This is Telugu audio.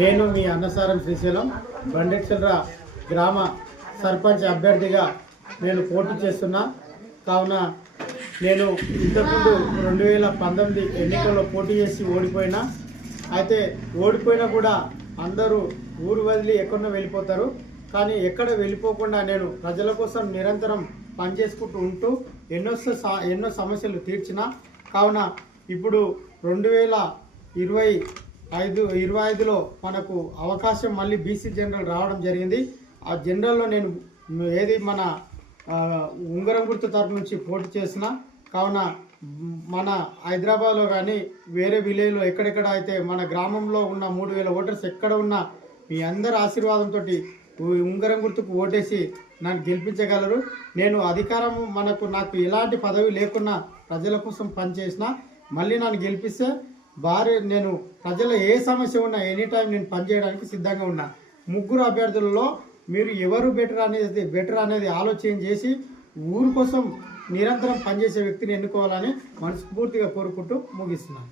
నేను మీ అన్నసారం శ్రీశైలం బండెక్చల్ర గ్రామ సర్పంచ్ అభ్యర్థిగా నేను పోటీ చేస్తున్నా. కావున నేను ఇంతకుముందు 2019 ఎన్నికల్లో పోటీ చేసి ఓడిపోయినా. అయితే ఓడిపోయినా కూడా అందరూ ఊరు వదిలి ఎక్కడో వెళ్ళిపోతారు. కానీ ఎక్కడ వెళ్ళిపోకుండా నేను ప్రజల కోసం నిరంతరం పనిచేసుకుంటూ ఉంటూ ఎన్నో సమస్యలు తీర్చిన. కావున ఇప్పుడు 2025లో మనకు అవకాశం మళ్ళీ బీసీ జనరల్ రావడం జరిగింది. ఆ జనరల్లో నేను మన ఉంగరం గుర్తు తరపు నుంచి పోటీ చేసిన. కావున మన హైదరాబాద్లో కానీ వేరే విలేజ్లో ఎక్కడెక్కడ అయితే మన గ్రామంలో ఉన్న 3000 ఓటర్స్ ఎక్కడ ఉన్నా మీ అందరి ఆశీర్వాదంతో ఉంగరం గుర్తుకు ఓటేసి నన్ను గెలిపించగలరు. నేను అధికారం నాకు ఎలాంటి పదవి లేకున్నా ప్రజల కోసం పనిచేసిన. మళ్ళీ నన్ను గెలిపిస్తే నేను ప్రజల ఏ సమస్య ఉన్నా ఎనీ టైం నేను పనిచేయడానికి సిద్ధంగా ఉన్నా. ముగ్గురు అభ్యర్థులలో మీరు ఎవరు బెటర్ అనేది ఆలోచన చేసి ఊరు కోసం నిరంతరం పనిచేసే వ్యక్తిని ఎన్నుకోవాలని మనస్ఫూర్తిగా కోరుకుంటూ ముగిస్తున్నాను.